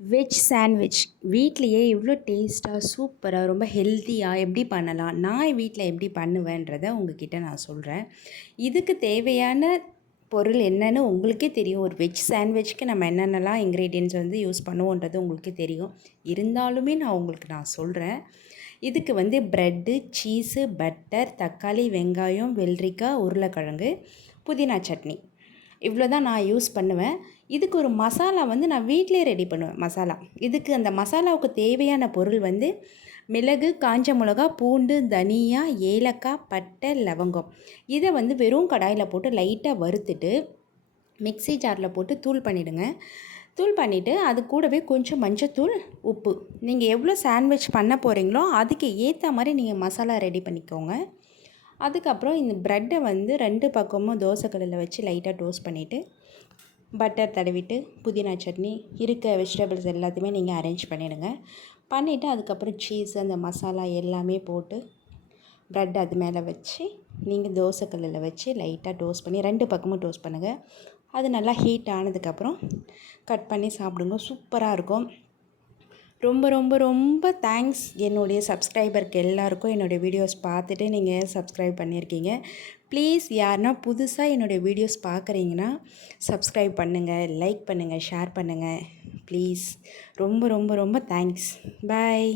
Veg sandwich. வீட்லேயே இவ்வளோ டேஸ்ட்டாக சூப்பராக ரொம்ப ஹெல்த்தியாக எப்படி பண்ணலாம்? நான் வீட்டில் எப்படி பண்ணுவேன்றதை உங்ககிட்ட நான் சொல்கிறேன் இதுக்கு தேவையான பொருள் என்னென்னு உங்களுக்கே தெரியும். ஒரு வெஜ் சாண்ட்விச்க்கு நம்ம என்னென்னலாம் இன்க்ரீடியன்ஸ் வந்து யூஸ் பண்ணுவோன்றது உங்களுக்கே தெரியும். இருந்தாலுமே நான் உங்களுக்கு நான் சொல்கிறேன் இதுக்கு வந்து ப்ரெட்டு சீஸு பட்டர் தக்காளி வெங்காயம் வெள்ளரிக்காய் உருளைக்கிழங்கு புதினா சட்னி. இவ்வளோ தான் நான் யூஸ் பண்ணுவேன். இதுக்கு ஒரு மசாலா வந்து நான் வீட்டிலே ரெடி பண்ணுவேன் மசாலா. இதுக்கு அந்த மசாலாவுக்கு தேவையான பொருள் வந்து மிளகு காஞ்ச மிளகா பூண்டு தனியா ஏலக்காய் பட்டை லவங்கம். இதை வந்து வெறும் கடாயில் போட்டு லைட்டாக வறுத்துட்டு மிக்ஸி ஜாரில் போட்டு தூள் பண்ணிவிடுங்க தூள் பண்ணிவிட்டு அது கூடவே கொஞ்சம் மஞ்சத்தூள் உப்பு. நீங்கள் எவ்வளோ சாண்ட்விச் பண்ண போகிறீங்களோ அதுக்கு ஏற்ற மாதிரி நீங்கள் மசாலா ரெடி பண்ணிக்கோங்க. அதுக்கப்புறம் இந்த ப்ரெட்டை வந்து ரெண்டு பக்கமும் தோசைக்கல்லில் வச்சு லைட்டாக டோஸ்ட் பண்ணிவிட்டு பட்டர் தடவிட்டு புதினா சட்னி இருக்க வெஜிடபிள்ஸ் எல்லாத்தையுமே நீங்கள் அரேஞ்ச் பண்ணிவிடுங்க பண்ணிவிட்டு அதுக்கப்புறம் சீஸ் அந்த மசாலா எல்லாமே போட்டு ப்ரெட் அது மேலே வச்சு நீங்கள் தோசைக்கல்லில் வச்சு லைட்டாக டோஸ்ட் பண்ணி ரெண்டு பக்கமும் டோஸ்ட் பண்ணுங்கள் அது நல்லா ஹீட் ஆனதுக்கப்புறம் கட் பண்ணி சாப்பிடுங்க. சூப்பராக இருக்கும். ரொம்ப ரொம்ப ரொம்ப தேங்க்ஸ் என்னுடைய சப்ஸ்கிரைபருக்கு எல்லாருக்கும் என்னுடைய வீடியோஸ் பார்த்துட்டு நீங்கள் சப்ஸ்கிரைப் பண்ணியிருக்கீங்க ப்ளீஸ் யாருன்னா புதுசாக என்னுடைய வீடியோஸ் பார்க்குறீங்கன்னா சப்ஸ்கிரைப் பண்ணுங்கள் லைக் பண்ணுங்கள் ஷேர் பண்ணுங்கள் ப்ளீஸ் ரொம்ப ரொம்ப ரொம்ப தேங்க்ஸ் பாய்